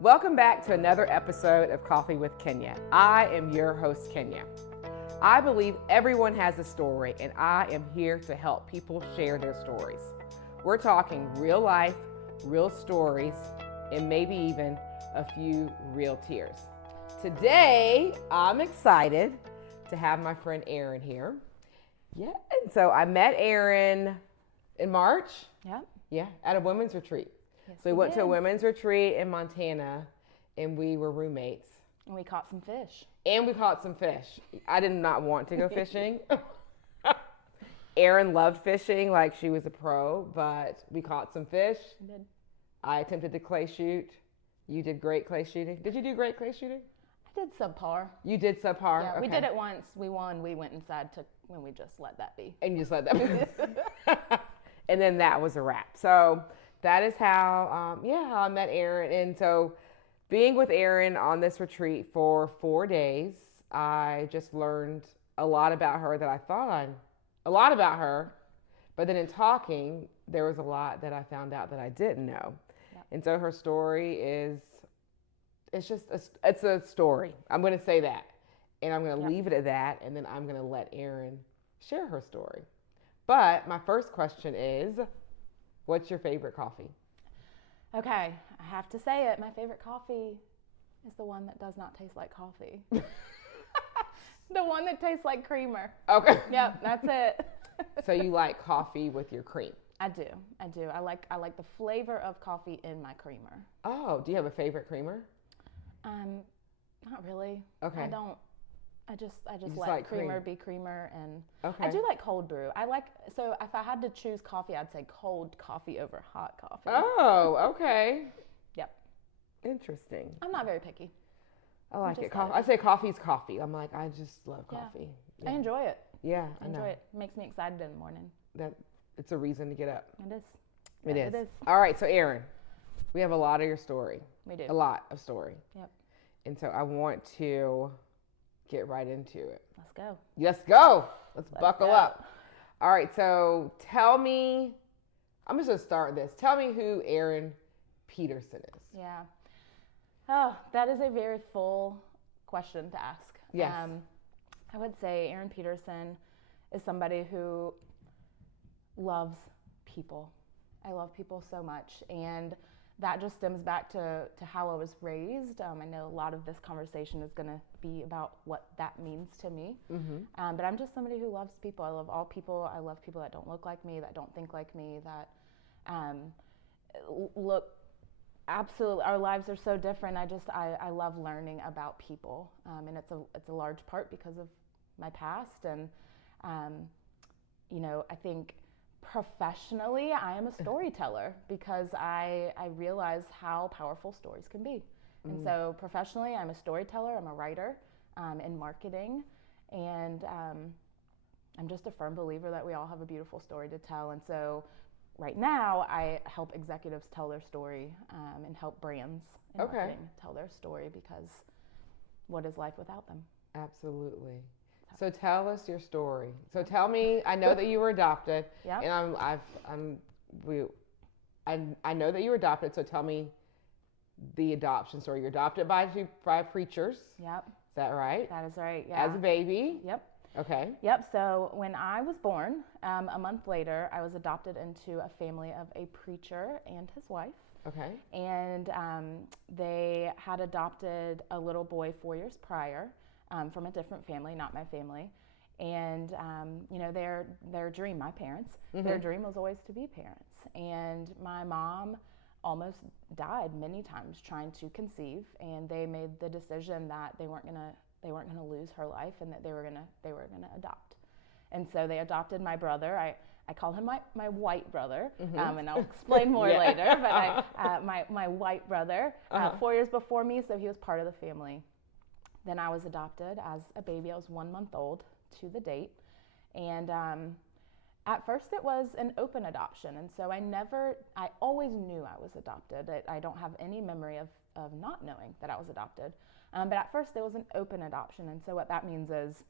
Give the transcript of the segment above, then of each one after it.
Welcome back to another episode of Coffee with Kenya. I am your host, Kenya. I believe everyone has a story, and I am here to help people share their stories. We're talking real life, real stories, and maybe even a few real tears. Today, I'm excited to have my friend Ayrin here. Yeah, and so I met Ayrin in March. Yep. Yeah, at a women's retreat. Yes, So we went to a women's retreat in Montana, and we were roommates. And we caught some fish. I did not want to go fishing. Ayrin loved fishing like she was a pro, but we caught some fish. We did. I attempted to clay shoot. You did great clay shooting. Did you do great clay shooting? I did subpar. You did subpar? Yeah, okay. we did it once. We won. We went inside and we just let that be. And you just let that be. And then that was a wrap. So that is how I met Ayrin. And so being with Ayrin on this retreat for 4 days, I just learned a lot about her that I thought a lot about her. But then in talking, there was a lot that I found out that I didn't know. Yep. And so her story it's a story. I'm going to say that. And I'm going to leave it at that. And then I'm going to let Ayrin share her story. But my first question is, what's your favorite coffee? Okay, I have to say it. My favorite coffee is the one that does not taste like coffee. The one that tastes like creamer. Okay. Yep, that's it. So you like coffee with your cream? I do. I like the flavor of coffee in my creamer. Oh, do you have a favorite creamer? Not really. Okay. I just let creamer be creamer, and okay. I do like cold brew. So if I had to choose coffee, I'd say cold coffee over hot coffee. Oh, okay. Yep. Interesting. I'm not very picky. I like it. I say coffee's coffee. I'm like, I just love coffee. Yeah. I enjoy it. Yeah, I enjoy it. Makes me excited in the morning. It's a reason to get up. It is. It is. All right, so Ayrin, we have a lot of your story. We do. A lot of story. Yep. And so I want to get right into it. Let's go. Let's go. Let's buckle up. All right, so tell me, I'm just going to start this. Tell me who Ayrin Peterson is. Yeah. Oh, that is a very full question to ask. Yes. I would say Ayrin Peterson is somebody who loves people. I love people so much, and that just stems back to how I was raised. I know a lot of this conversation is going to be about what that means to me. Mm-hmm. But I'm just somebody who loves people. I love all people. I love people that don't look like me, that don't think like me, that look absolutely. Our lives are so different. I love learning about people, and it's a large part because of my past. And I think professionally, I am a storyteller because I realize how powerful stories can be. Mm. And so professionally, I'm a storyteller, I'm a writer in marketing, and I'm just a firm believer that we all have a beautiful story to tell. And so right now, I help executives tell their story and help brands in marketing tell their story, because what is life without them? Absolutely. So tell us your story. So tell me, I know that you were adopted. Yep. And I know that you were adopted. So tell me the adoption story. You're adopted by preachers. Yep. Is that right? That is right. Yeah. As a baby. Yep. Okay. Yep. So when I was born, a month later, I was adopted into a family of a preacher and his wife. Okay. And they had adopted a little boy 4 years prior. From a different family, not my family. And, their dream, my parents, mm-hmm. their dream was always to be parents. And my mom almost died many times trying to conceive, and they made the decision that they weren't gonna lose her life, and that they were gonna adopt. And so they adopted my brother. I call him my white brother, mm-hmm. And I'll explain more later, but my white brother, 4 years before me, so he was part of the family. Then I was adopted as a baby. I was 1 month old to the date. And at first it was an open adoption. And so I always knew I was adopted. I don't have any memory of not knowing that I was adopted. But at first it was an open adoption. And so what that means is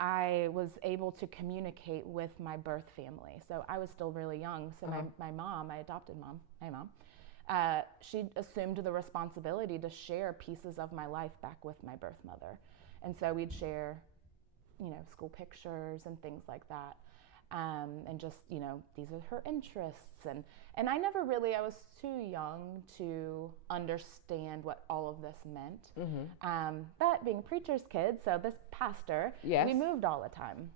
I was able to communicate with my birth family. So I was still really young. So my mom, my adopted mom, she assumed the responsibility to share pieces of my life back with my birth mother. And so we'd share, school pictures and things like that. And just, these are her interests. And I never really, I was too young to understand what all of this meant. But being a preacher's kid, so this pastor, we moved all the time.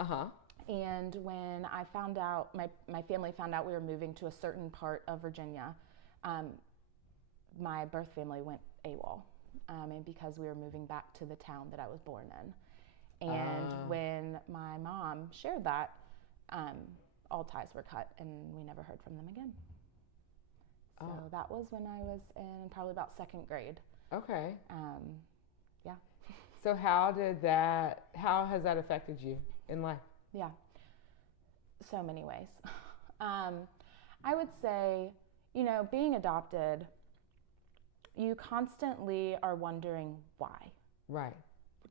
And when I found out, my family found out we were moving to a certain part of Virginia, my birth family went AWOL. And because we were moving back to the town that I was born in. And when my mom shared that, all ties were cut and we never heard from them again. So that was when I was in probably about second grade. Okay. Yeah. So how has that affected you in life? Yeah. So many ways. I would say, being adopted, you constantly are wondering why. Right.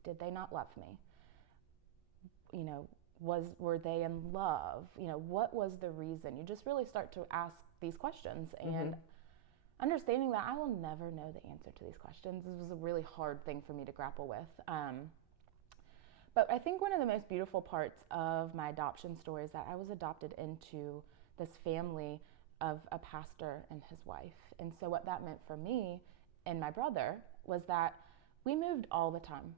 Did they not love me? Were they in love? What was the reason? You just really start to ask these questions, and understanding that I will never know the answer to these questions. This was a really hard thing for me to grapple with. But I think one of the most beautiful parts of my adoption story is that I was adopted into this family of a pastor and his wife. And so what that meant for me and my brother was that we moved all the time.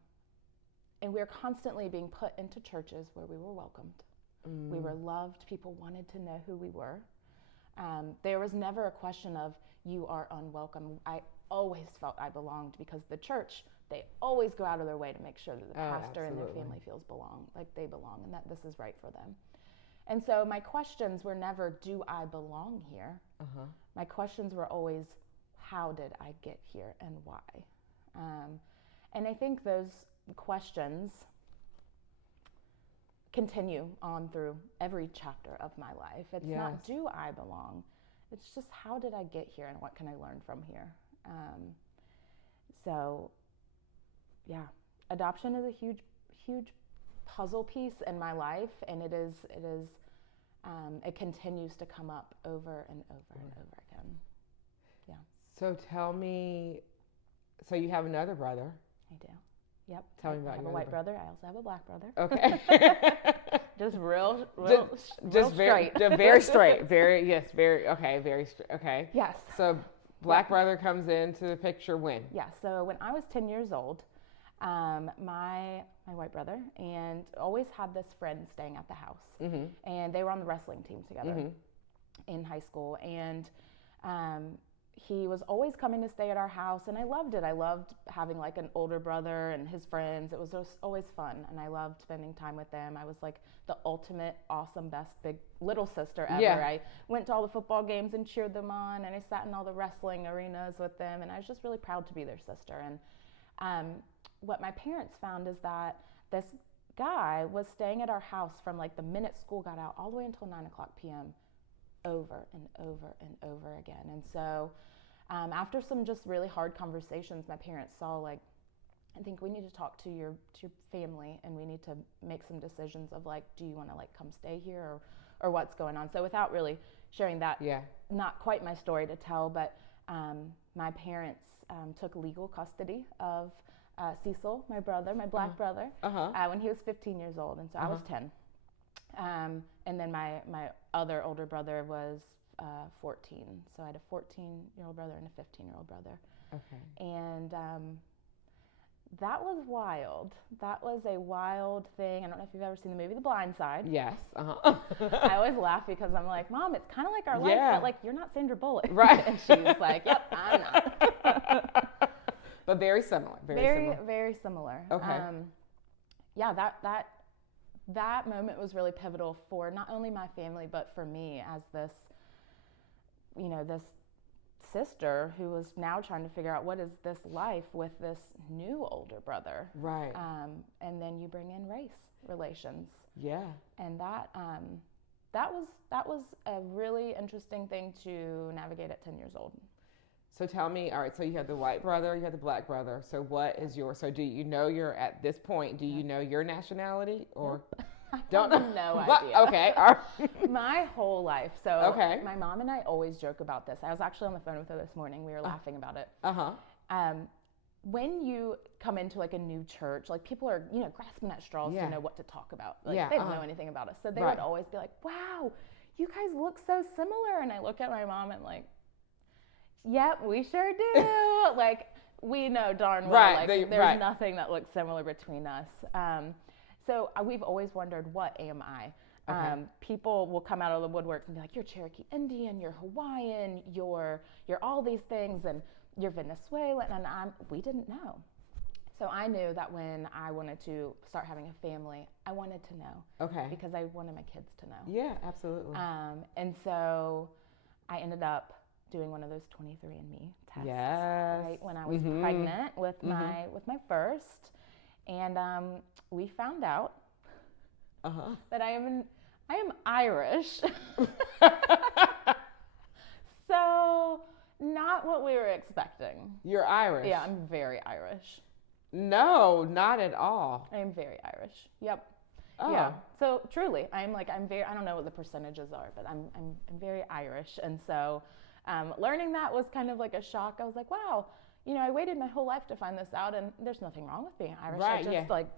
And we were constantly being put into churches where we were welcomed. We were loved. People wanted to know who we were. There was never a question of, you are unwelcome. I always felt I belonged, because the church, they always go out of their way to make sure that the pastor and their family feels like they belong, and that this is right for them. And so my questions were never, do I belong here? My questions were always, how did I get here and why? And I think those questions continue on through every chapter of my life. It's not, do I belong? It's just, how did I get here and what can I learn from here? So yeah, adoption is a huge puzzle piece in my life, and it continues to come up over and over and over again. Yeah. So tell me, so you have another brother? I do. Yep. Tell me about I have your a white brother. I also have a black brother. Okay. Just real straight. Very straight. Very straight. Okay. Yes. So black brother comes into the picture when? Yeah. So when I was 10 years old, my white brother and always had this friend staying at the house, and they were on the wrestling team together in high school, and he was always coming to stay at our house, and I loved it. I loved having like an older brother and his friends. It was just always fun, and I loved spending time with them. I was like the ultimate awesome, best big little sister ever. Yeah. I went to all the football games and cheered them on, and I sat in all the wrestling arenas with them, and I was just really proud to be their sister. And what my parents found is that this guy was staying at our house from like the minute school got out all the way until 9:00 p.m. over and over and over again. And so after some just really hard conversations, my parents saw like, I think we need to talk to your family, and we need to make some decisions of like, do you want to like come stay here or what's going on? So without really sharing that, not quite my story to tell, but my parents took legal custody of Cecil, my brother, my black brother, when he was 15 years old, and so I was 10. And then my other older brother was 14. So I had a 14-year-old brother and a 15-year-old brother. Okay. And that was wild. That was a wild thing. I don't know if you've ever seen the movie The Blind Side. Yes. I always laugh because I'm like, Mom, it's kind of like our life, but like, you're not Sandra Bullock. Right. And she's like, yep, I'm not. But very similar. Very similar. Okay. Yeah, that moment was really pivotal for not only my family, but for me as this sister who was now trying to figure out what is this life with this new older brother. Right. And then you bring in race relations. Yeah. And that was a really interesting thing to navigate at 10 years old. So tell me, all right, so you have the white brother, you have the black brother. So what is so do you know at this point, do you know your nationality or? Don't have know. no But, idea. okay. All right. My whole life. So Okay. my mom and I always joke about this. I was actually on the phone with her this morning. We were laughing about it. Uh-huh. When you come into like a new church, like people are, grasping at straws Yeah. to know what to talk about. Like Yeah, they don't know anything about us. So they Right. would always be like, wow, you guys look so similar. And I look at my mom and like, yep, we sure do. Like we know darn well, Right, like there's right. nothing that looks similar between us. So we've always wondered, what am I? Okay. People will come out of the woodworks and be like, you're Cherokee Indian, you're Hawaiian, you're all these things, and you're Venezuelan, and we didn't know. So I knew that when I wanted to start having a family, I wanted to know. Okay. Because I wanted my kids to know. Yeah, absolutely. And so I ended up doing one of those 23andMe tests. Yes. Right when I was pregnant with my first, and we found out that I am Irish. So not what we were expecting. You're Irish. Yeah, I'm very Irish. No, not at all. I am very Irish. Yep. Oh. Yeah. So truly, I'm very. I don't know what the percentages are, but I'm very Irish, and so learning that was kind of like a shock. I was like, wow, I waited my whole life to find this out, and there's nothing wrong with being Irish. Right. I just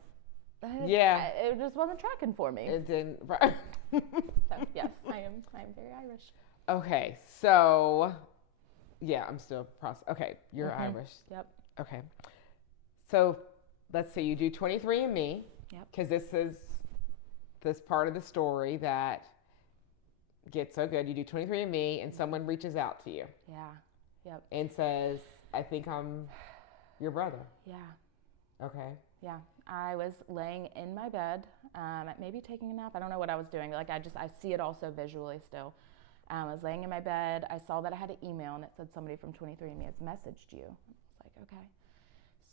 Yeah. it just wasn't tracking for me. It didn't. Right. So yes, I'm very Irish. Okay. So, yeah, I'm still processing. Okay, you're Irish. Yep. Okay. So, let's say you do 23andMe. Yep. Because this is this part of the story that gets so good. You do 23andMe, and someone reaches out to you. Yeah. Yep. And says, I think I'm your brother. Yeah. Okay. Yeah. I was laying in my bed, maybe taking a nap. I don't know what I was doing. Like I see it also visually still. I was laying in my bed. I saw that I had an email, and it said somebody from 23andMe has messaged you. I was like, okay.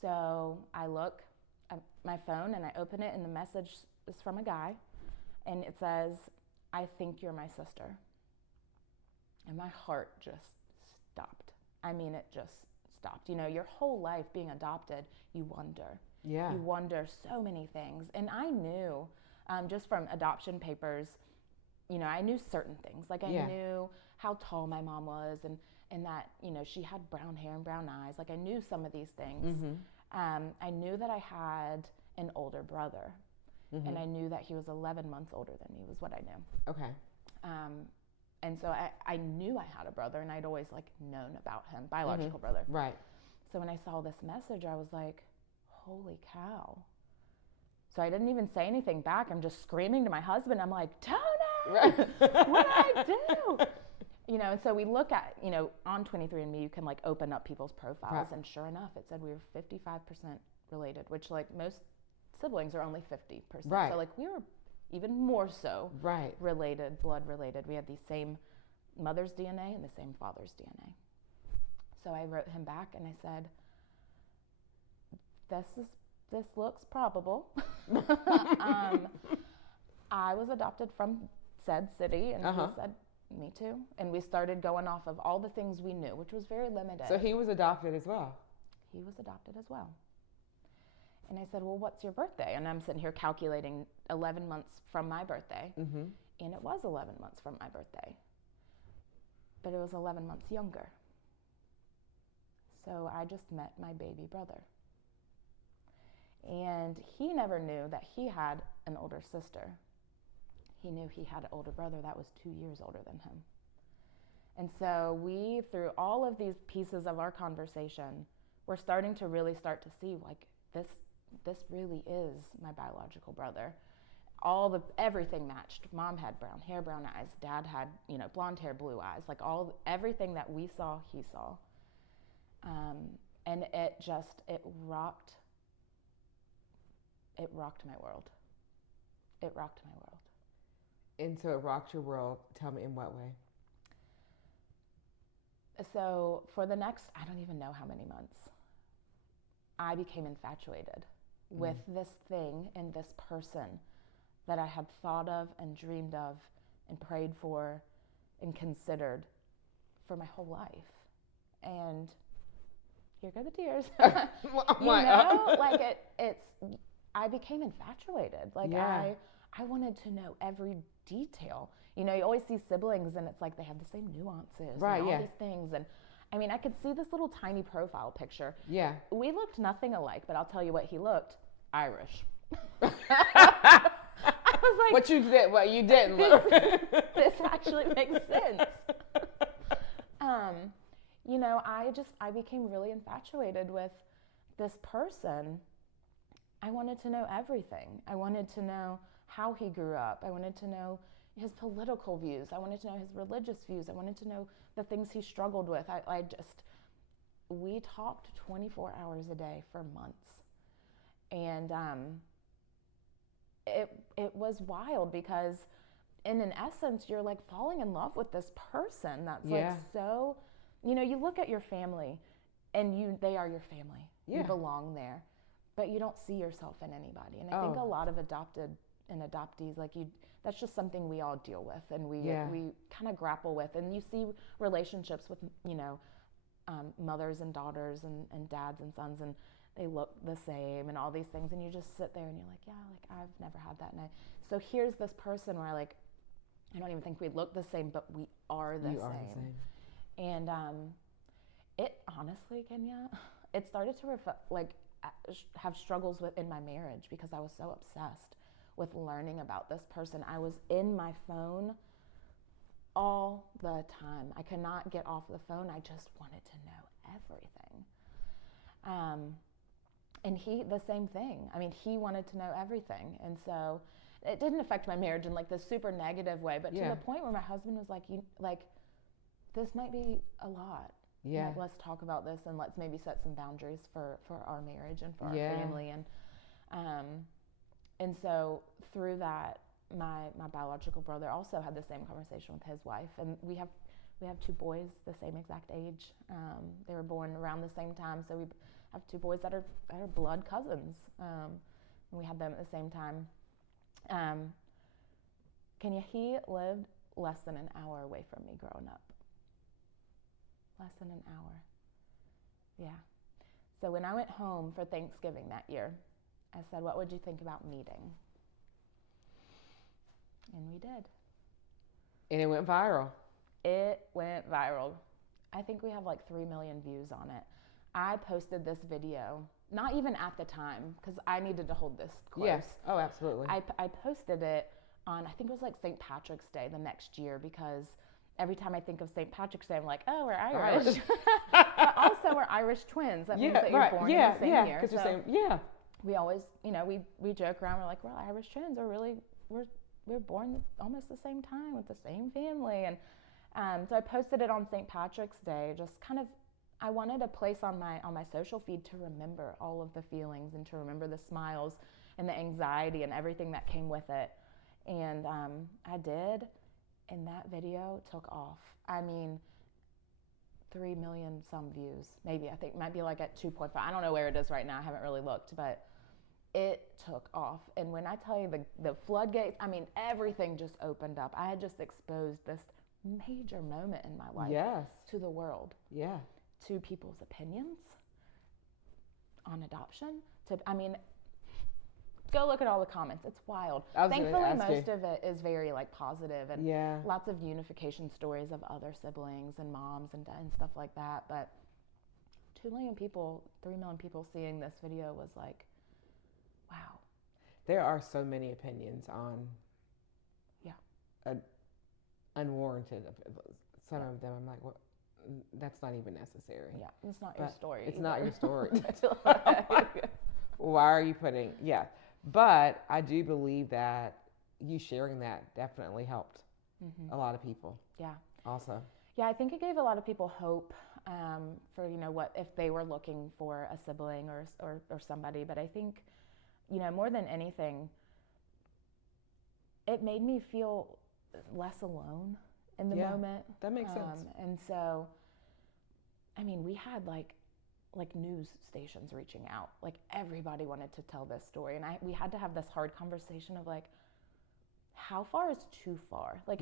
So I look at my phone and I open it, and the message is from a guy, and it says, I think you're my sister. And my heart just stopped. I mean, it just stopped. Your whole life being adopted, you wonder. Yeah. You wonder so many things. And I knew, just from adoption papers, I knew certain things. Like I knew how tall my mom was, and that, she had brown hair and brown eyes. Like I knew some of these things. I knew that I had an older brother, and I knew that he was 11 months older than me, was what I knew. Okay. And so I knew I had a brother, and I'd always known about him, biological brother. Right. So when I saw this message, I was like, holy cow. So I didn't even say anything back. I'm just screaming to my husband. I'm like, Tony, Right. what did I do? And so we look at, on 23andMe, you can open up people's profiles. Right. And sure enough, it said we were 55% related, which most siblings are only 50%. Right. So we were even more so Right. related, blood related. We had the same mother's DNA and the same father's DNA. So I wrote him back and I said, this looks probable. I was adopted from said city, and he said, me too. And we started going off of all the things we knew, which was very limited. So he was adopted as well? He was adopted as well. And I said, well, what's your birthday? And I'm sitting here calculating 11 months from my birthday. Mm-hmm. And it was 11 months from my birthday. But it was 11 months younger. So I just met my baby brother. And he never knew that he had an older sister. He knew he had an older brother that was 2 years older than him. And so we, through all of these pieces of our conversation, we're starting to really start to see this really is my biological brother. Everything matched. Mom had brown hair, brown eyes. Dad had, blonde hair, blue eyes. Everything that we saw, he saw. And it rocked my world. It rocked my world. And so it rocked your world. Tell me in what way? So for the next, I don't even know how many months, I became infatuated with this thing and this person that I had thought of and dreamed of and prayed for and considered for my whole life. And here go the tears. I became infatuated. I wanted to know every detail. You know, you always see siblings and it's like they have the same nuances Right, and all yeah. these things. And I mean, I could see this little tiny profile picture. Yeah. We looked nothing alike, but I'll tell you what he looked Irish. I was like, What you did, what you didn't look. this actually makes sense. You know, I became really infatuated with this person. I wanted to know everything. I wanted to know how he grew up. I wanted to know his political views. I wanted to know his religious views. I wanted to know the things he struggled with. We talked 24 hours a day for months. And it was wild because in an essence, you're like falling in love with this person that's like so, you know, you look at your family and they are your family. Yeah. You belong there, but you don't see yourself in anybody. And I think a lot of adopted and adoptees, like that's just something we all deal with and we kind of grapple with. And you see relationships with, you know, mothers and daughters and dads and sons, and they look the same and all these things, and you just sit there and you're like, yeah, like I've never had that. So here's this person where I don't even think we look the same, but we are the same. And it honestly, Kenya, it started to have struggles in my marriage because I was so obsessed with learning about this person. I was in my phone all the time. I could not get off the phone. I just wanted to know everything. And he, the same thing. I mean, he wanted to know everything. And so it didn't affect my marriage in like this super negative way, but to the point where my husband was like, this might be a lot. Yeah. Like, let's talk about this and let's maybe set some boundaries for our marriage and for our family. And so through that, my biological brother also had the same conversation with his wife, and we have 2 boys the same exact age. They were born around the same time, so we have 2 boys that are blood cousins, and we had them at the same time. Kenya, he lived less than an hour away from me growing up. Less than an hour. Yeah. So when I went home for Thanksgiving that year, I said, what would you think about meeting? And we did. And it went viral. It went viral. I think we have like 3 million views on it. I posted this video, not even at the time, because I needed to hold this close. Yes. Oh, absolutely. I posted it on, I think it was like St. Patrick's Day the next year, because every time I think of St. Patrick's Day, I'm like, oh, we're Irish. But also, we're Irish twins. That means that you're born in the same year. So we always, you know, we joke around. We're like, we're Irish twins. We're born almost the same time with the same family. And so I posted it on St. Patrick's Day, just kind of, I wanted a place on my social feed to remember all of the feelings and to remember the smiles and the anxiety and everything that came with it. And I did, and that video took off. I mean, 3 million some views, maybe. I think it might be like at 2.5. I don't know where it is right now. I haven't really looked, but it took off. And when I tell you the floodgates, I mean, everything just opened up. I had just exposed this major moment in my life to the world. Yeah. To people's opinions on adoption. Go look at all the comments. It's wild. Thankfully, most of it is very like positive and lots of unification stories of other siblings and moms and stuff like that. But 2 million people, 3 million people seeing this video was like, wow. There are so many opinions on unwarranted. Some of them I'm like, what? That's not even necessary. Yeah, it's not your story. It's not your story. Why are you putting? Yeah, but I do believe that you sharing that definitely helped a lot of people. Yeah. Also. Yeah, I think it gave a lot of people hope for what if they were looking for a sibling or somebody. But I think more than anything, it made me feel less alone in the moment. That makes sense. And so, I mean, we had like news stations reaching out. Like everybody wanted to tell this story, and we had to have this hard conversation of like, how far is too far? Like,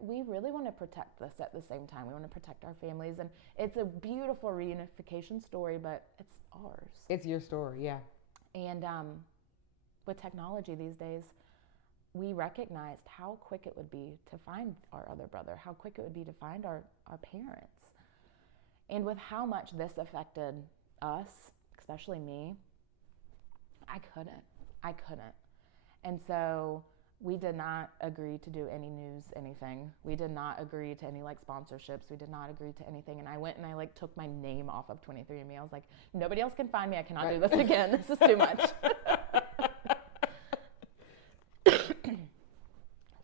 we really want to protect this at the same time. We want to protect our families, and it's a beautiful reunification story, but it's ours. It's your story, yeah. And with technology these days, we recognized how quick it would be to find our other brother, how quick it would be to find our parents. And with how much this affected us, especially me, I couldn't. And so we did not agree to do any news, anything. We did not agree to any like sponsorships. We did not agree to anything. And I went and I like took my name off of 23andMe. I was like, nobody else can find me. I cannot do this again. This is too much.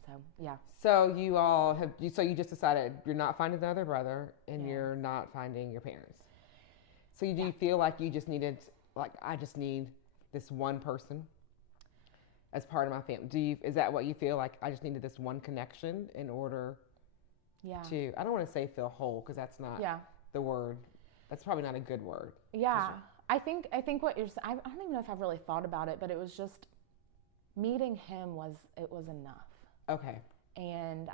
So, yeah. So you all have, so you just decided you're not finding another brother and you're not finding your parents. So do you feel like you just needed, like, I just need this one person as part of my family? Is that what you feel like? I just needed this one connection in order to, I don't want to say feel whole, because that's not the word. That's probably not a good word. Yeah. I think what you're saying, I don't even know if I've really thought about it, but it was just meeting him was enough. Okay. And,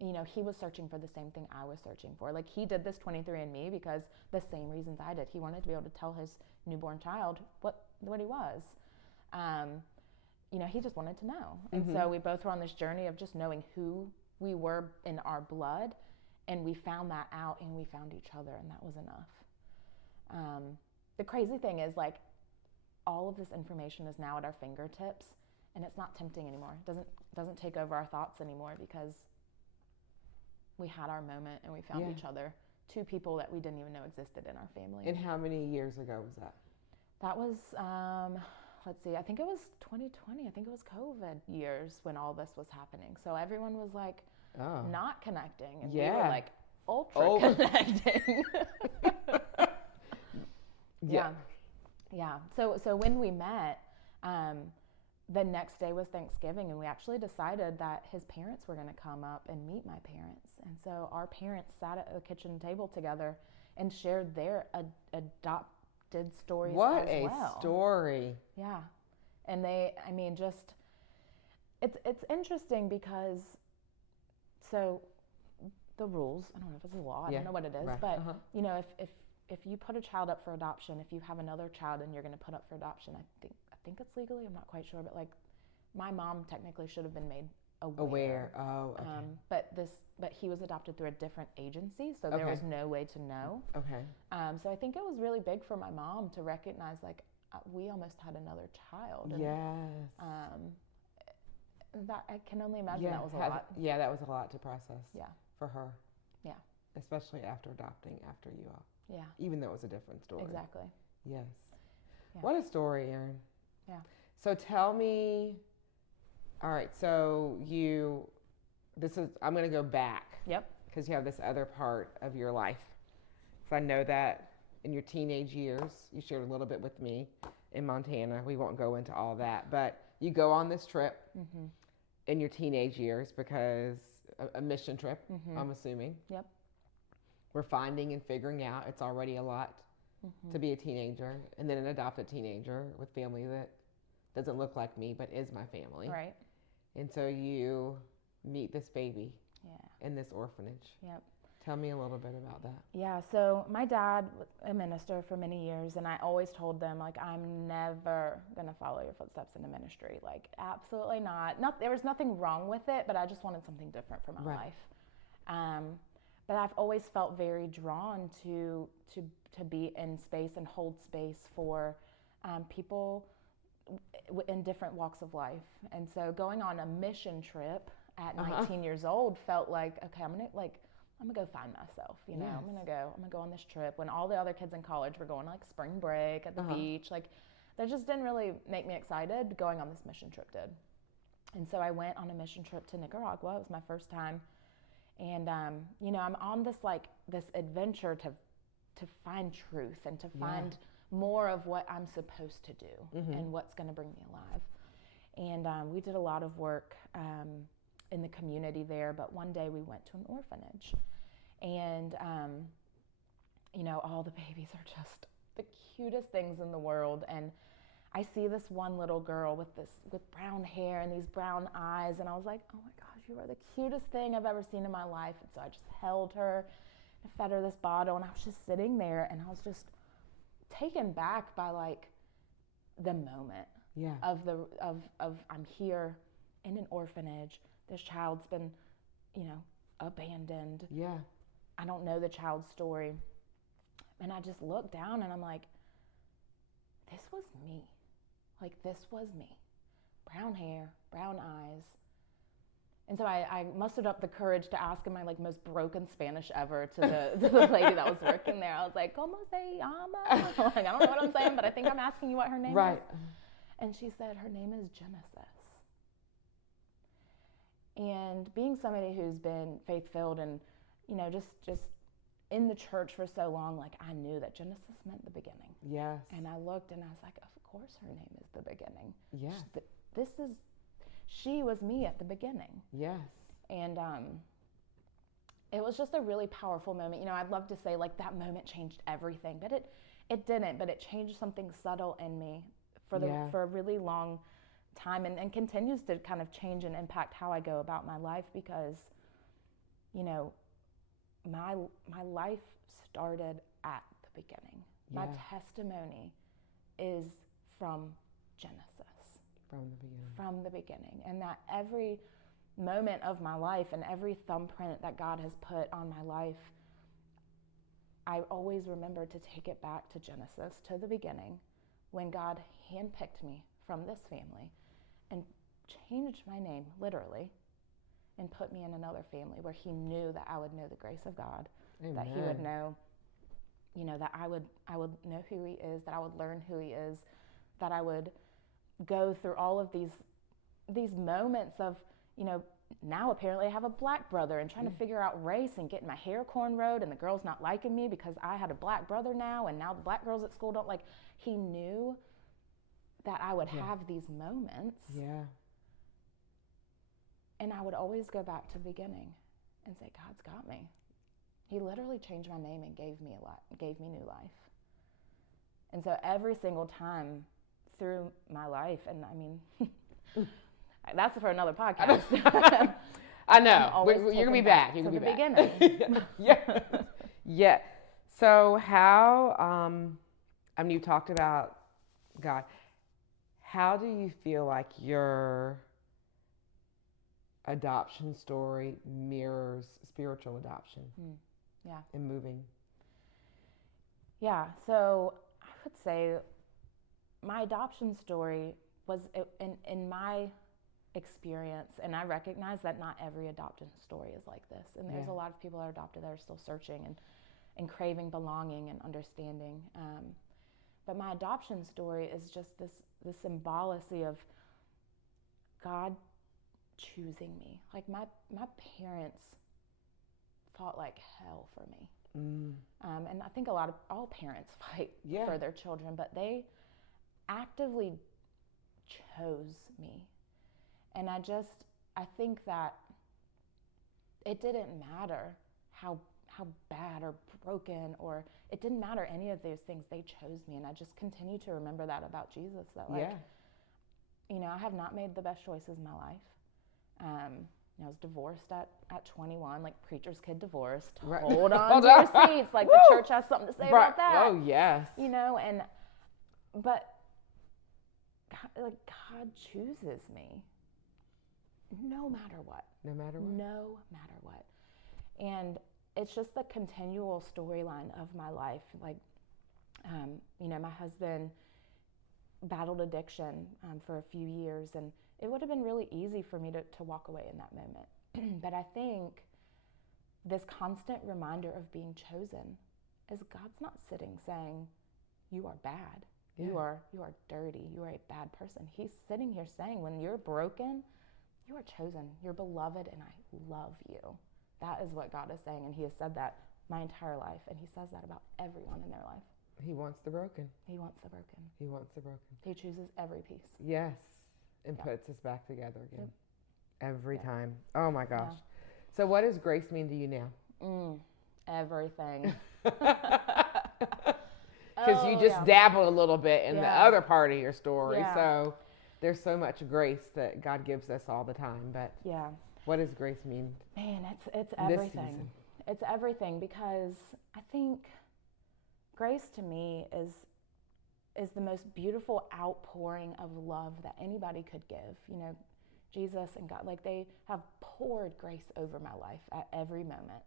you know, he was searching for the same thing I was searching for. Like, he did this 23andMe because the same reasons I did. He wanted to be able to tell his newborn child what he was. You know, he just wanted to know. And so we both were on this journey of just knowing who we were in our blood. And we found that out, and we found each other, and that was enough. The crazy thing is, like, all of this information is now at our fingertips, and it's not tempting anymore. It doesn't take over our thoughts anymore, because we had our moment and we found each other. Two people that we didn't even know existed in our family. And how many years ago was that? That was, let's see, I think it was 2020. I think it was COVID years when all this was happening. So everyone was like not connecting, and we were like ultra connecting. Yeah. So when we met, the next day was Thanksgiving, and we actually decided that his parents were going to come up and meet my parents. And so our parents sat at the kitchen table together and shared their adopted stories as well. What a story. Yeah. And it's interesting because, so the rules, I don't know if it's a law, I don't know what it is, but you know, if you put a child up for adoption, if you have another child and you're going to put up for adoption, I think it's legally, I'm not quite sure, but like my mom technically should have been made aware. Oh, okay. But he was adopted through a different agency, so there was no way to know. Okay. So I think it was really big for my mom to recognize, like, we almost had another child. And, yes. That I can only imagine that was a lot. Yeah, that was a lot to process. Yeah. For her. Yeah. Especially after adopting after you all. Yeah. Even though it was a different story. Exactly. Yes. Yeah. What a story, Ayrin. Yeah. So tell me, all right, so I'm going to go back. Yep. Because you have this other part of your life. So I know that in your teenage years, you shared a little bit with me in Montana. We won't go into all that, but you go on this trip in your teenage years because a mission trip, I'm assuming. Yep. We're finding and figuring out it's already a lot to be a teenager, and then an adopted teenager with family that doesn't look like me but is my family. Right. And so you meet this baby in this orphanage. Yep. Tell me a little bit about that. Yeah, so my dad was a minister for many years, and I always told them, like, I'm never going to follow your footsteps into ministry. Like, absolutely not. There was nothing wrong with it, but I just wanted something different for my life. But I've always felt very drawn to be in space and hold space for people in different walks of life. And so going on a mission trip at 19 years old felt like, okay, I'm gonna go find myself, you know. I'm gonna go on this trip when all the other kids in college were going like spring break at the beach. Like, that just didn't really make me excited. Going on this mission trip did. And so I went on a mission trip to Nicaragua. It was my first time. And you know, I'm on this adventure to find truth and to find more of what I'm supposed to do and what's going to bring me alive. And we did a lot of work in the community there, but one day we went to an orphanage, and you know, all the babies are just the cutest things in the world. And I see this one little girl with brown hair and these brown eyes, and I was like, oh my gosh, you are the cutest thing I've ever seen in my life. And so I just held her and fed her this bottle, and I was just sitting there, and I was just taken back by like the moment of I'm here in an orphanage. This child's been, abandoned. Yeah. I don't know the child's story. And I just looked down and I'm like, this was me. Like, this was me. Brown hair, brown eyes. And so I mustered up the courage to ask in my most broken Spanish ever to the lady that was working there. I was like, ¿Cómo se llama? Like, I don't know what I'm saying, but I think I'm asking you what her name Right. is. And she said, her name is Genesis. And being somebody who's been faith-filled and, just in the church for so long, I knew that Genesis meant the beginning. Yes. And I looked and I was like, of course her name is the beginning. Yes. She was me at the beginning. Yes. And it was just a really powerful moment. I'd love to say that moment changed everything, but it didn't. But it changed something subtle in me for a really long time, and continues to kind of change and impact how I go about my life, because my life started at the beginning. Yeah. My testimony is from Genesis. From the beginning. And that every moment of my life and every thumbprint that God has put on my life, I always remember to take it back to Genesis, to the beginning, when God handpicked me from this family and changed my name, literally, and put me in another family where he knew that I would know the grace of God. Amen. That he would know, that I would know who he is, that I would learn who he is, that I would go through all of these moments of, now apparently I have a black brother and trying to figure out race and getting my hair cornrowed and the girls not liking me because I had a black brother now, and now the black girls at school don't like. He knew that I would have these moments. Yeah. And I would always go back to the beginning and say, God's got me. He literally changed my name and gave me new life. And so every single time through my life, and I mean, that's for another podcast. I know. You're going to be back. You're going to be back. Beginning. Yeah. Yeah. So how, you talked about God. How do you feel like your adoption story mirrors spiritual adoption? Yeah. And moving? Yeah. So I would say my adoption story was, in my experience, and I recognize that not every adoption story is like this, and there's a lot of people that are adopted that are still searching and craving belonging and understanding, but my adoption story is just this symbology of God choosing me. Like my parents fought like hell for me, and I think all parents fight for their children, but they actively chose me. And I think that it didn't matter how bad or broken, or it didn't matter any of those things. They chose me, and I just continue to remember that about Jesus, that I have not made the best choices in my life. I was divorced at 21, like preacher's kid divorced. Right. Hold on to your seats, like the church has something to say about that. Oh, yes. But God chooses me no matter what. No matter what. No matter what. And it's just the continual storyline of my life. Like, my husband battled addiction for a few years, and it would have been really easy for me to walk away in that moment. But I think this constant reminder of being chosen is God's not sitting saying, you are bad. Yeah. You are dirty. You are a bad person. He's sitting here saying, when you're broken, you are chosen. You're beloved, and I love you. That is what God is saying, and he has said that my entire life, and he says that about everyone in their life. He wants the broken. He wants the broken. He wants the broken. He chooses every piece. Yes, and puts us back together again. Every time. Oh, my gosh. Yeah. So what does grace mean to you now? Everything. Because you just dabbled a little bit in the other part of your story. Yeah. So there's so much grace that God gives us all the time. But what does grace mean? Man, it's everything. It's everything, because I think grace to me is the most beautiful outpouring of love that anybody could give. Jesus and God, like they have poured grace over my life at every moment.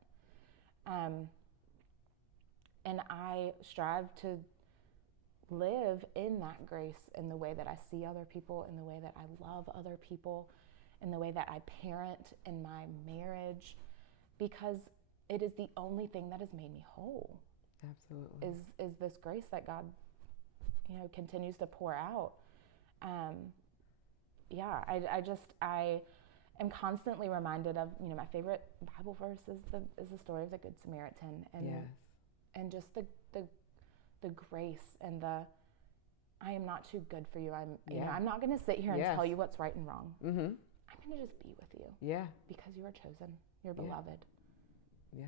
And I strive to live in that grace in the way that I see other people, in the way that I love other people, in the way that I parent in my marriage, because it is the only thing that has made me whole. Absolutely. Is this grace that God, continues to pour out. I am constantly reminded of, my favorite Bible verse is the story of the Good Samaritan, and just the grace and I am not too good for you. I'm not going to sit here and tell you what's right and wrong. Mm-hmm. I'm going to just be with you. Yeah. Because you are chosen. You're beloved. Yeah.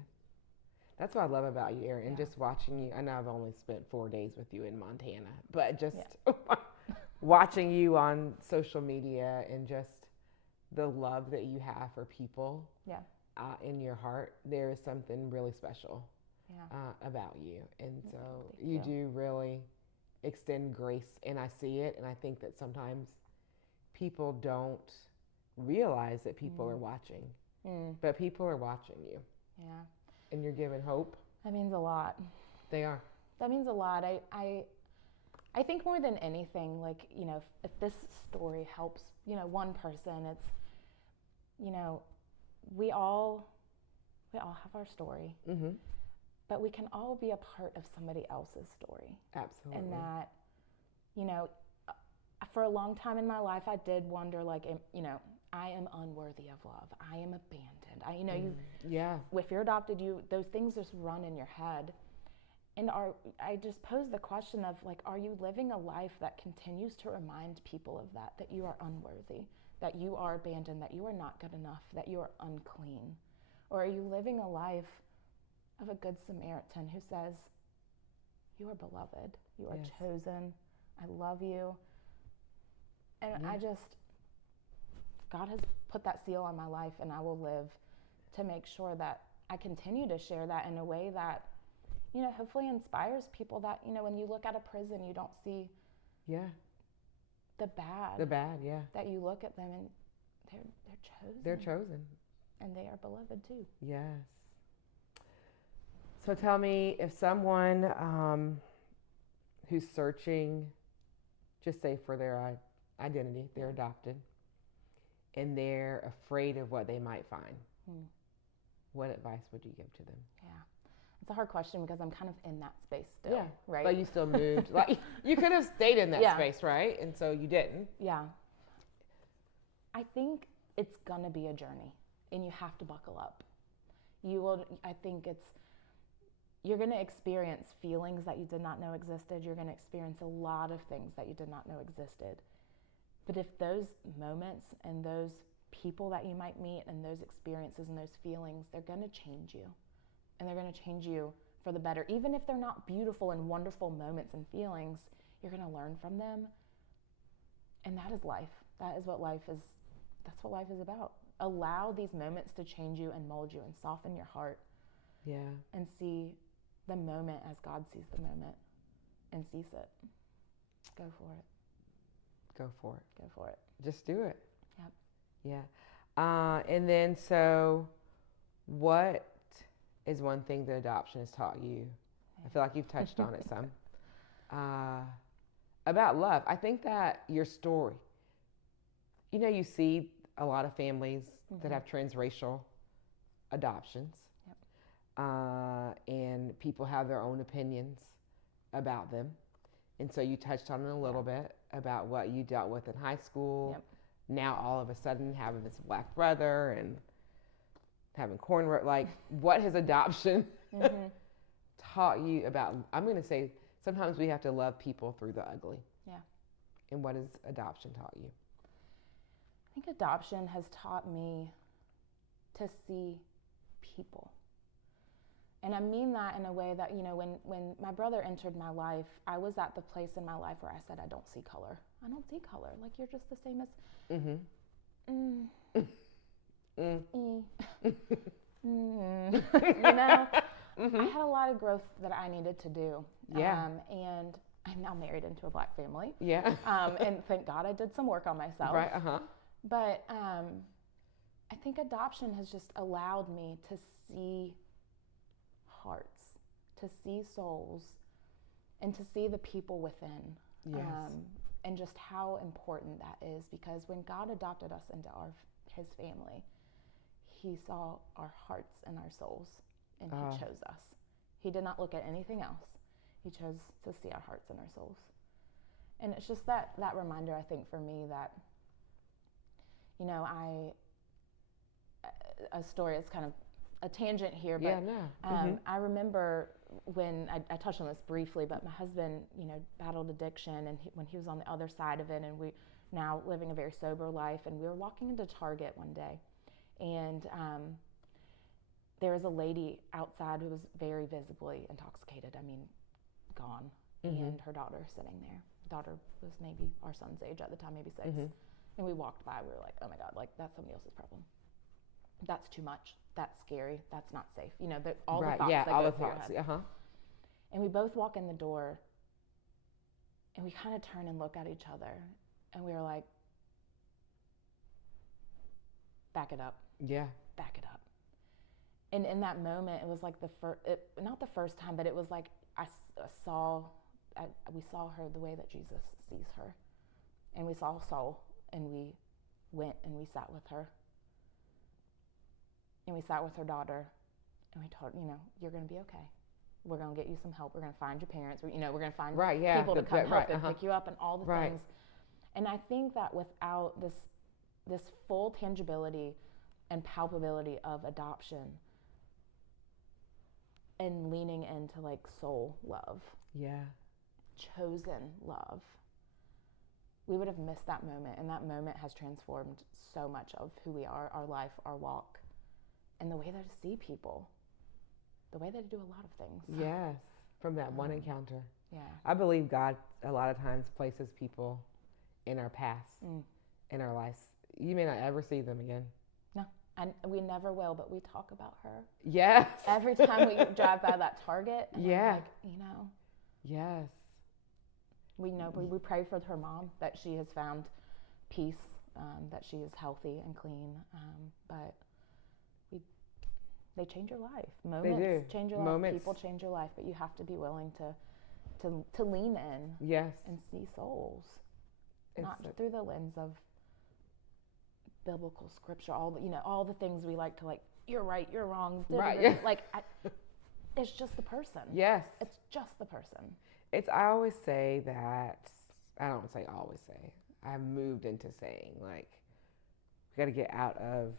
That's what I love about you, Ayrin, and Yeah. just watching you. I know I've only spent 4 days with you in Montana, but just watching you on social media and just the love that you have for people in your heart, there is something really special about you. And so you do really extend grace, and I see it, and I think that sometimes people don't realize that people are watching, but people are watching you. Yeah. And you're giving hope. That means a lot. They are. That means a lot. I think more than anything, like, if this story helps, one person, it's, we all have our story, but we can all be a part of somebody else's story. Absolutely. And that, for a long time in my life, I did wonder, like, I am unworthy of love. I am abandoned. If you're adopted, those things just run in your head. And I just pose the question of, like, are you living a life that continues to remind people of that you are unworthy, that you are abandoned, that you are not good enough, that you are unclean? Or are you living a life of a Good Samaritan who says, you are beloved, you are chosen, I love you. And God has put that seal on my life, and I will live to make sure that I continue to share that in a way that, hopefully inspires people, that, when you look at a prison, you don't see the bad. The bad, that you look at them and they're chosen. They're chosen. And they are beloved too. Yes. So tell me, if someone who's searching, just say for their identity, they're adopted, and they're afraid of what they might find, what advice would you give to them? Yeah. It's a hard question because I'm kind of in that space still, right? But you still moved. Like, you could have stayed in that space, right? And so you didn't. Yeah. I think it's going to be a journey, and you have to buckle up. You're going to experience feelings that you did not know existed. You're going to experience a lot of things that you did not know existed. But if those moments and those people that you might meet and those experiences and those feelings, they're going to change you. And they're going to change you for the better. Even if they're not beautiful and wonderful moments and feelings, you're going to learn from them. And that is life. That is what life is. That's what life is about. Allow these moments to change you and mold you and soften your heart. Yeah. And see the moment as God sees the moment and sees it. Go for it. Go for it. Go for it. Just do it. Yep. Yeah. And then, so what is one thing that adoption has taught you? I feel like you've touched on it some. About love. I think that your story, you see a lot of families that have transracial adoptions. Yep. And people have their own opinions about them. And so you touched on it a little bit about what you dealt with in high school. Yep. Now all of a sudden having this black brother and having cornrow. Like, what has adoption taught you about, I'm going to say, sometimes we have to love people through the ugly. Yeah. And what has adoption taught you? I think adoption has taught me to see people. And I mean that in a way that, when my brother entered my life, I was at the place in my life where I said, I don't see color. I don't see color. Like, you're just the same as... I had a lot of growth that I needed to do. Yeah. And I'm now married into a black family. Yeah. And thank God I did some work on myself. Right, But I think adoption has just allowed me to see hearts, to see souls, and to see the people within. Yes. And just how important that is, because when God adopted us into his family, he saw our hearts and our souls, and he chose us. He did not look at anything else. He chose to see our hearts and our souls. And it's just that reminder, I think, for me that, you know, a story is kind of a tangent here, but yeah, no. I remember when I touched on this briefly, but my husband, you know, battled addiction, and when he was on the other side of it, and we now living a very sober life, and we were walking into Target one day, and there was a lady outside who was very visibly intoxicated. I mean, gone, and her daughter sitting there. Daughter was maybe our son's age at the time, maybe 6. And we walked by, we were like, oh my God, like that's somebody else's problem. That's too much. That's scary. That's not safe. You know, all the thoughts that go through your head. And we both walk in the door, and we kind of turn and look at each other, and we were like, back it up. Yeah. Back it up. And in that moment, it was like not the first time, but it was like we saw her the way that Jesus sees her. And we saw soul, and we went and we sat with her. And we sat with her daughter, and we told her, you know, you're going to be okay. We're going to get you some help. We're going to find your parents. We're going to find people to come help and pick you up and all the things. And I think that without this full tangibility and palpability of adoption and leaning into like soul love, chosen love, we would have missed that moment. And that moment has transformed so much of who we are, our life, our walk, and the way that I see people, the way that I do a lot of things. Yes, from that one encounter. Yeah. I believe God a lot of times places people in our past, in our lives. You may not ever see them again. No, and we never will, but we talk about her. Yes. Every time we drive by that Target, and I'm like, you know. Yes. We know, we pray for her mom, that she has found peace, that she is healthy and clean, but they change your life. Moments change your life. People change your life, but you have to be willing to lean in. Yes. And see souls, not through the lens of biblical scripture. All the things we like to like. You're right. You're wrong. Right. Yeah. Like, it's just the person. Yes. It's just the person. I always say that. I don't say always say. I've moved into saying like, we got to get out of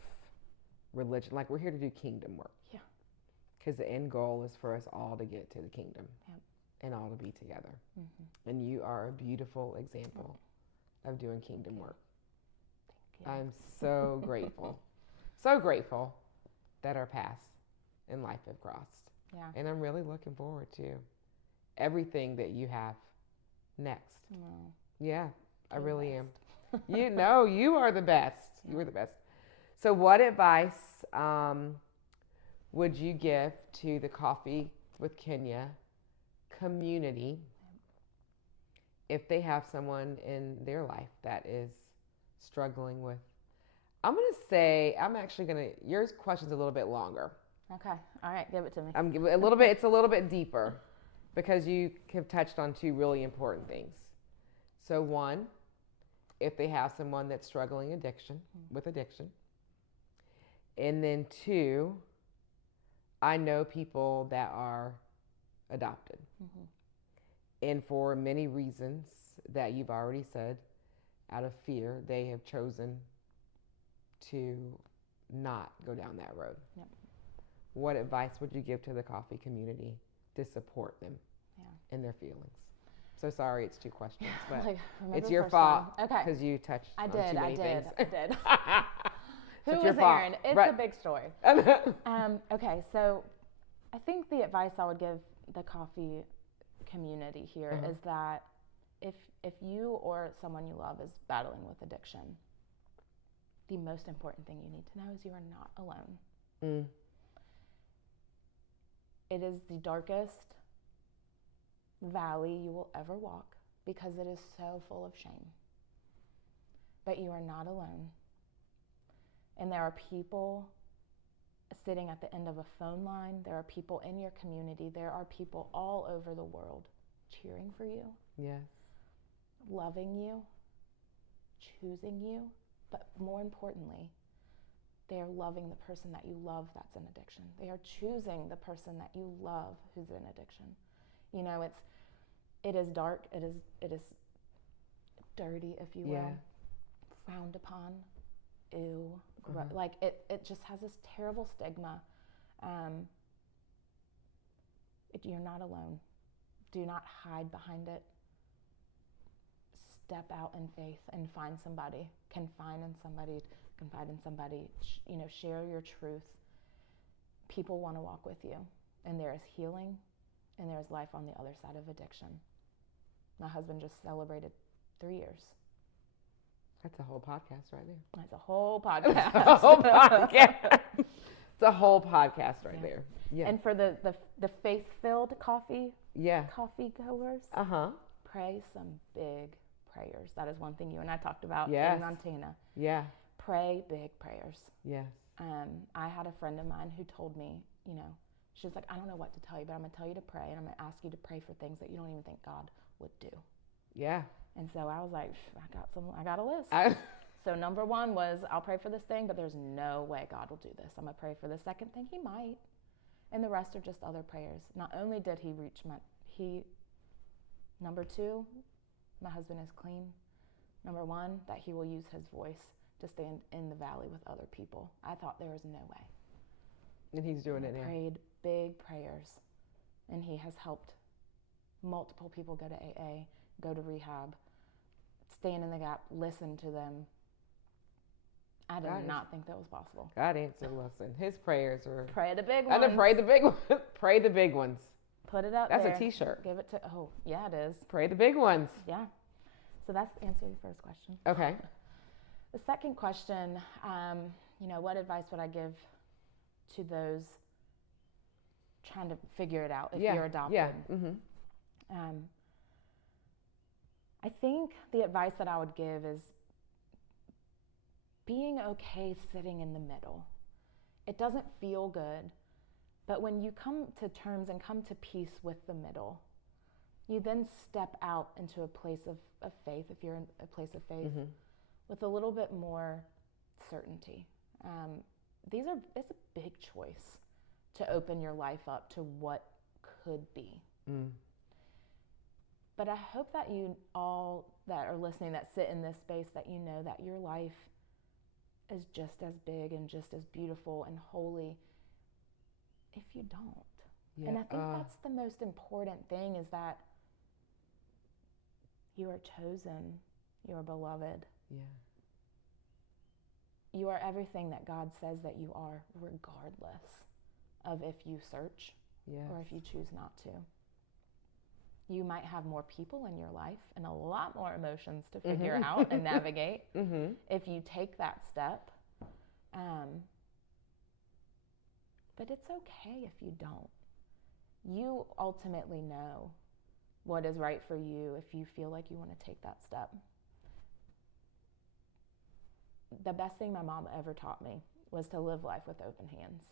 religion. Like, we're here to do kingdom work. Yeah. Because the end goal is for us all to get to the kingdom. Yep. And all to be together. And you are a beautiful example of doing kingdom work. Thank you. I'm so grateful. So grateful that our paths in life have crossed. Yeah. And I'm really looking forward to everything that you have next. Yeah, I really am. You are the best. You are the best. So what advice would you give to the Coffee with Kenya community if they have someone in their life that is struggling with? I'm going to say, your question's a little bit longer. Okay. All right. Give it to me. It's a little bit deeper because you have touched on two really important things. So one, if they have someone that's struggling with addiction. And then two, I know people that are adopted. And for many reasons that you've already said, out of fear, they have chosen to not go down that road. Yep. What advice would you give to the Coffee community to support them in their feelings? So sorry, it's two questions, but it's your fault because you touched on too many things. I did. Who It's was Ayrin? It's a big story. Okay, so I think the advice I would give the Coffee community here is that if you or someone you love is battling with addiction, the most important thing you need to know is you are not alone. It is the darkest valley you will ever walk because it is so full of shame. But you are not alone. And there are people sitting at the end of a phone line. There are people in your community. There are people all over the world cheering for you, Yes. loving you, choosing you. But more importantly, they are loving the person that you love that's in addiction. They are choosing the person that you love who's in addiction. You know, it is dark. It is dirty, if you will. Yeah. Frowned upon. Ew. Like it just has this terrible stigma. You're not alone. Do not hide behind it. Step out in faith and find somebody. Confide in somebody. Share your truth. People want to walk with you, and there is healing, and there is life on the other side of addiction. My husband just celebrated 3 years. That's a whole podcast right there. That's a whole podcast. A whole podcast. It's a whole podcast right there. Yeah. And for the faith-filled coffee goers, pray some big prayers. That is one thing you and I talked about in Montana. Yeah. Pray big prayers. Yes. I had a friend of mine who told me, she was like, I don't know what to tell you, but I'm going to tell you to pray, and I'm going to ask you to pray for things that you don't even think God would do. Yeah. And so I was like, I got a list. So number one was, I'll pray for this thing, but there's no way God will do this. I'm going to pray for the second thing. He might. And the rest are just other prayers. Not only did he reach number two, my husband is clean. Number one, that he will use his voice to stand in the valley with other people. I thought there was no way. And he's doing it now. Prayed big prayers. And he has helped multiple people go to AA, go to rehab, stand in the gap, listen to them. I did not think that was possible. God answered, listen. His prayers are... Pray the big ones. And pray the big ones. Pray the big ones. Put it up there. That's a t-shirt. Give it to... Oh, yeah, it is. Pray the big ones. Yeah. So that's the answer to the first question. Okay. The second question, what advice would I give to those trying to figure it out if you're adopted? Yeah. Mm-hmm. I think the advice that I would give is being okay sitting in the middle. It doesn't feel good, but when you come to terms and come to peace with the middle, you then step out into a place of faith, if you're in a place of faith, with a little bit more certainty. It's a big choice to open your life up to what could be. Mm. But I hope that you all that are listening, that sit in this space, that you know that your life is just as big and just as beautiful and holy if you don't. Yeah. And I think that's the most important thing, is that you are chosen, you are beloved. Yeah. You are everything that God says that you are, regardless of if you search or if you choose not to. You might have more people in your life and a lot more emotions to figure out and navigate if you take that step. But it's okay if you don't. You ultimately know what is right for you if you feel like you want to take that step. The best thing my mom ever taught me was to live life with open hands.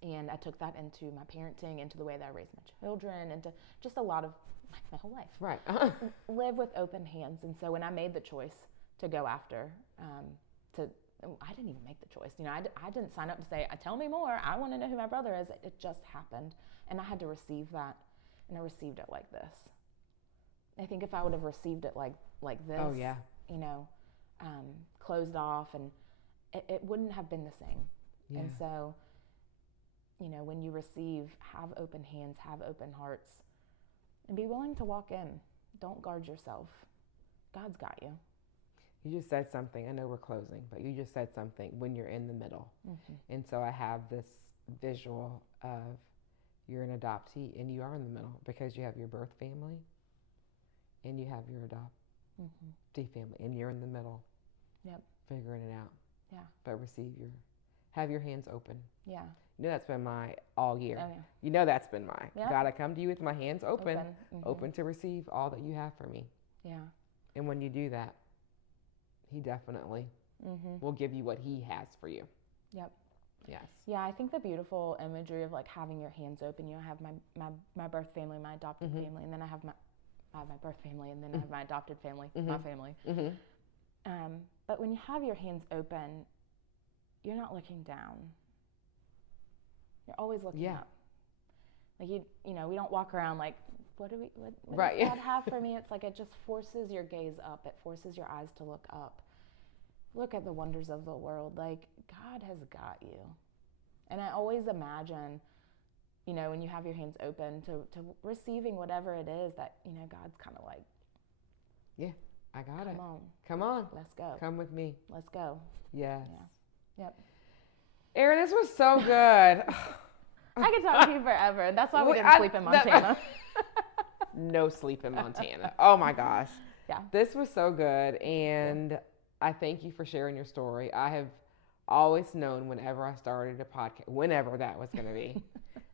And I took that into my parenting, into the way that I raised my children, into just a lot of my whole life. Right. Live with open hands. And so when I made the choice to go after, I didn't even make the choice. I didn't sign up to say, tell me more. I want to know who my brother is. It just happened. And I had to receive that. And I received it like this. I think if I would have received it like this, closed off, and it wouldn't have been the same. Yeah. And so, when you receive, have open hands, have open hearts, and be willing to walk in. Don't guard yourself. God's got you. You just said something. I know we're closing, but you just said something, when you're in the middle. Mm-hmm. And so I have this visual of you're an adoptee and you are in the middle, because you have your birth family and you have your adoptee family, and you're in the middle. Yep. Figuring it out. Yeah. But have your hands open. Yeah. That's been my all year. Oh, yeah. That's been mine. Yep. God, I come to you with my hands open. Open to receive all that you have for me. Yeah. And when you do that, He definitely will give you what he has for you. Yep. Yes. Yeah, I think the beautiful imagery of like having your hands open. You know, I have my birth family, my adopted family, and then I have my birth family, and then I have my adopted family, my family. But when you have your hands open, you're not looking down. You're always looking up. Like you know, we don't walk around like, what does God have for me? It's like it just forces your gaze up. It forces your eyes to look up. Look at the wonders of the world. Like, God has got you. And I always imagine, you know, when you have your hands open to receiving whatever it is that, you know, God's kind of like, yeah, I got it. Come on. Let's go. Come with me. Let's go. Yes. Yeah. Yep. Ayrin, this was so good. I could talk to you forever. That's why we didn't sleep in Montana. No sleep in Montana. Oh my gosh. Yeah. This was so good. And I thank you for sharing your story. I have always known whenever I started a podcast, whenever that was going to be,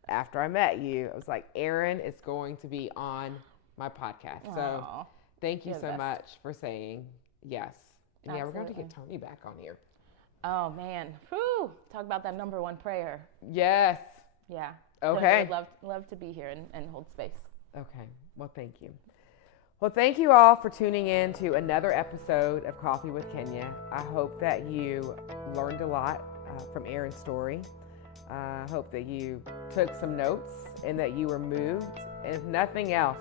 after I met you, I was like, Ayrin is going to be on my podcast. Aww. So thank you You're so the much for saying yes. And yeah, we're going to Absolutely. get Tony back on here. Oh, man. Whew. Talk about that number one prayer. Yes. Yeah. Okay. Totally love to be here and hold space. Okay. Well, thank you. Well, thank you all for tuning in to another episode of Coffee with Kenya. I hope that you learned a lot from Ayrin's story. I hope that you took some notes and that you were moved. And if nothing else,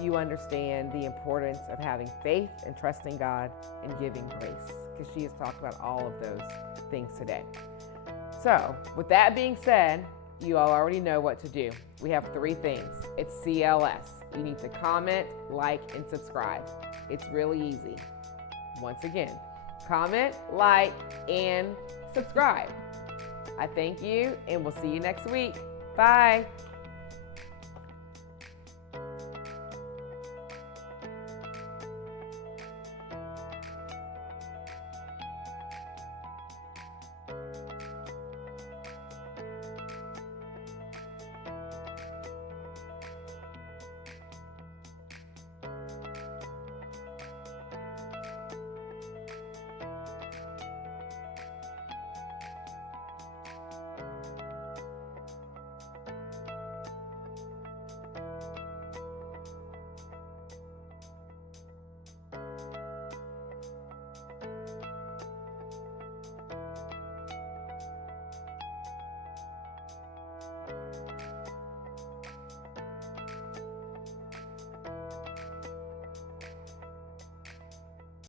you understand the importance of having faith and trusting God and giving grace, because she has talked about all of those things today. So with that being said, you all already know what to do. We have 3 things. It's CLS. You need to comment, like, and subscribe. It's really easy. Once again, comment, like, and subscribe. I thank you, and we'll see you next week. Bye.